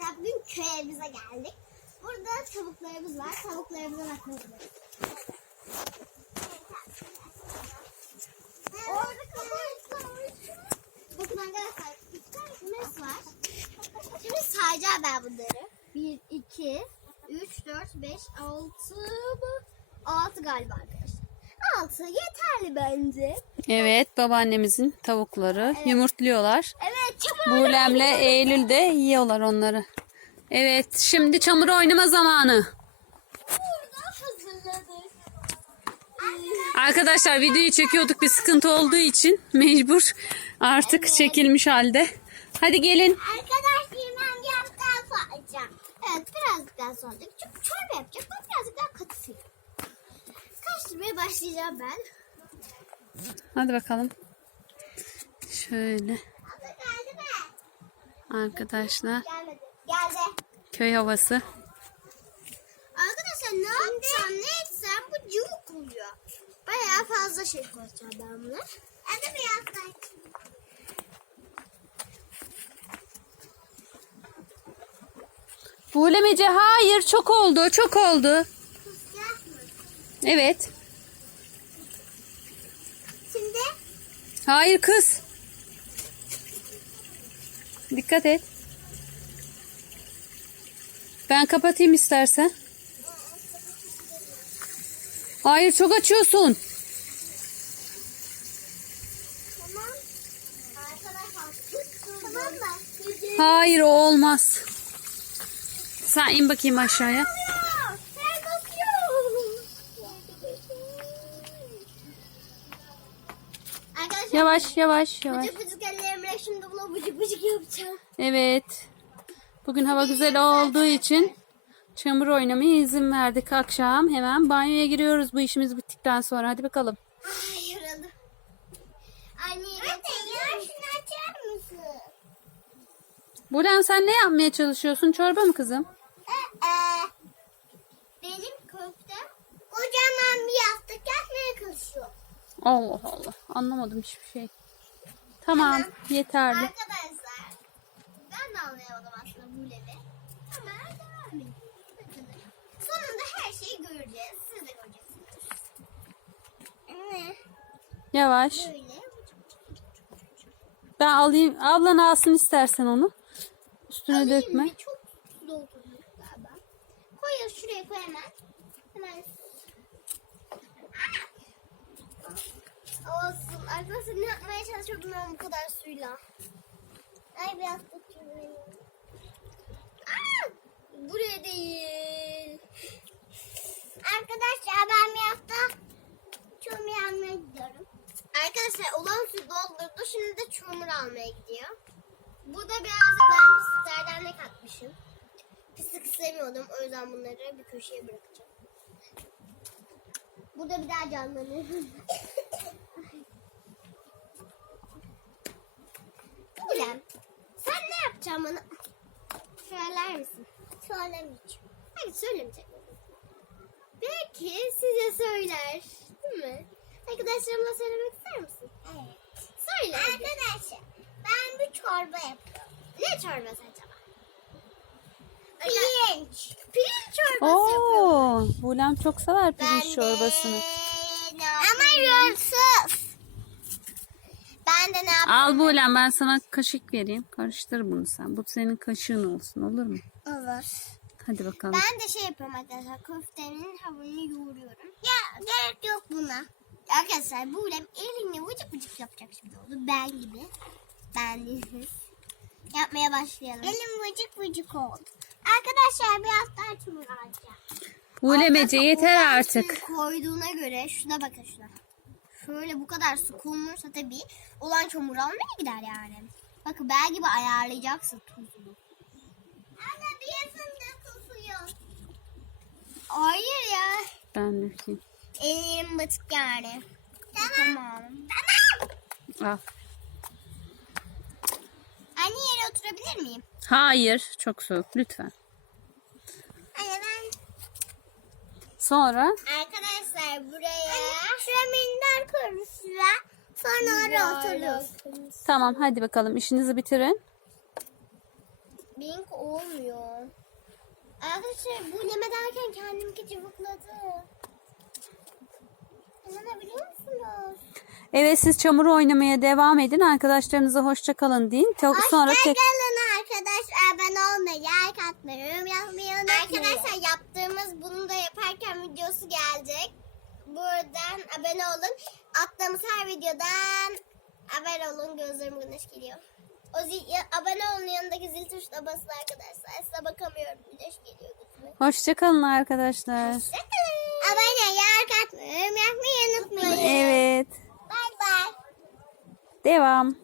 arkadaşlar bugün köy evimize geldik. Burada tavuklarımız var. Tavuklarımıza kapı Bakın arkadaşlar iki tane kümes var. Şimdi sayacağım ben bunları. 1, 2, 3, 4, 5, 6 mı? 6 galiba 6 yeterli bence. Evet babaannemizin tavukları yumurtluyorlar. Evet çamur. Buğlemle Eylül de yiyorlar onları. Evet şimdi çamur oynama zamanı. Arkadaşlar videoyu çekiyorduk bir sıkıntı olduğu için mecbur artık çekilmiş halde. Hadi gelin. Arkadaşlar ben biraz daha fazla. Evet birazcık daha sonra. Çünkü çorba yapacak. Ben birazcık daha katı Karıştırmaya başlayacağım ben. Hadi bakalım. Şöyle arkadaşlar Gelmedi. Geldi. köy havası. Arkadaşlar ne yapsam ne etsem bu cıvık oluyor. Bayağı fazla şey koyacağım ben buna. Hadi biraz daha. Buğlemece hayır çok oldu çok oldu. Evet. Şimdi Hayır kız. Dikkat et. Ben kapatayım istersen. Hayır çok açıyorsun. tamam. Arkadaşlar tamam mı? Hayır o olmaz. Sen in bakayım aşağıya. Ben bakıyorum. Arkadaşlar Yavaş yavaş yavaş. bıcık bıcık ellerimle şimdi buna bıcık bıcık yapacağım. Evet. Bugün hava güzel olduğu için çamur oynamaya izin verdik akşam. Hemen banyoya giriyoruz bu işimiz bittikten sonra. Hadi bakalım. Ay yaralı. Anne ya şunu açar mısın? Bulem sen ne yapmaya çalışıyorsun? Çorba mı kızım? Ee, benim Allah Allah. Anlamadım hiçbir şey. Tamam, yeterli. Arkadaşlar ben de anlayamadım aslında bu levi. Ama devam. Bakın. Sonunda her şeyi göreceğiz. Siz de göreceksiniz. Ne? Yavaş. Böyle. Ben alayım. Ablan alsın istersen onu. Üstüne Alayım dökme. mı? Çok doldurduk galiba. Koy ya şuraya koy hemen. Hemen. Arkadaşlar ne yapmaya çalışıyordum ben bu kadar suyla. Ay biraz tutuyorum. Aa! Buraya değil. Arkadaşlar ben bir hafta çömür almaya gidiyorum. Arkadaşlar olan su doldurdu. Şimdi de çömür almaya gidiyor. Burada birazcık ben pisliklerden ne katmışım. Pislik istemiyordum. O yüzden bunları bir köşeye bırakacağım. Burada bir daha canlanıyorum. Yapacaksın bana? Söyler misin? Söylemeyeceğim. Hayır söylemeyecek? Belki size söyler. Değil mi? Arkadaşlarıma söylemek ister misin? Evet. Söyle. Arkadaşlar ben bir çorba yapıyorum. Ne çorbası acaba? Pirinç. Pirinç çorbası yapıyorum. Oo, Bulem çok sever pirinç çorbasını. Ama yoğurtsuz. Ben de ne yapayım? Al Bulem ben sana kaşık vereyim. Karıştır bunu sen. Bu senin kaşığın olsun olur mu? Olur. Hadi bakalım. Ben de şey yapıyorum arkadaşlar. Köftenin hamurunu yoğuruyorum. Ya gerek yok buna. Arkadaşlar bu ulem elini vıcık vıcık yapacak şimdi oldu. Ben gibi. Ben değiliz. Yapmaya başlayalım. Elim vıcık vıcık oldu. Arkadaşlar biraz daha çamur alacağım. Bulemece yeter Olan artık. Koyduğuna göre şuna bakın şuna. Şöyle bu kadar su konulursa tabii olan çamur almaya gider yani. Bakın ben gibi ayarlayacaksın tuzunu. Anne bir fındık tutuyor. Hayır ya. Ben dökeyim. Elim batık yani. Tamam. Tamam. Al. Anne yere oturabilir miyim? Hayır çok soğuk lütfen. Anne ben Sonra Arkadaşlar buraya şuraya minder şuraya. Sonra oraya otururuz. tamam hadi bakalım işinizi bitirin. Benimki olmuyor. Arkadaşlar bu leme derken kendimki cıvıkladı. İnanabiliyor musunuz? Evet siz çamur oynamaya devam edin. Arkadaşlarınıza hoşça kalın deyin. Çok sonra tek Hoşçakalın arkadaşlar. Abone olmayı, like atmayı, yorum yapmayı unutmayın. Arkadaşlar yaptığımız bunu da yaparken videosu gelecek. Buradan abone olun. Attığımız her videodan abone olun. Gözlerim güneş geliyor. O zil, ya- abone olun yanındaki zil tuşuna basın arkadaşlar. Size bakamıyorum. Güneş geliyor gözüme. hoşça kalın arkadaşlar. Hoşçakalın. Abone, like atmayı, yorum yapmayı unutmayın. Evet. Bay bay. Devam.